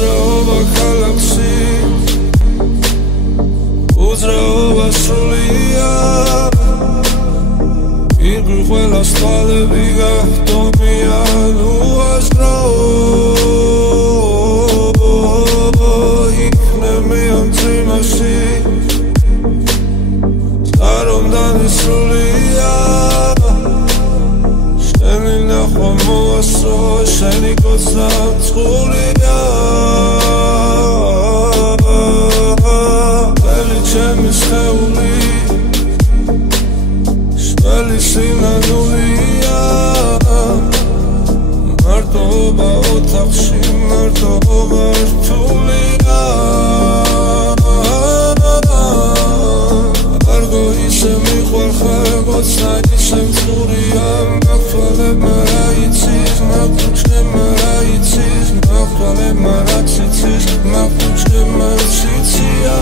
მოძრაობა ქალაქში უძრაობა სულია ირგვლივ ყველას თვალები გახდომიან უაზრო იქნები ამ წვიმაში წარომდანი სულია შენი ნახვა მოასწრო შენი კოცნა მწყურია ჩემი სხეული შველი სინანულია მარტოობა ოთახში მარტოობა რთულია არგო ისე მიყვარხარ კოცნა ისე მწყურია მაქვალებმა რა იცის მაქუჩებმა რა იცის მაქვალებმა რაც იცის მაქუჩებმა ციცია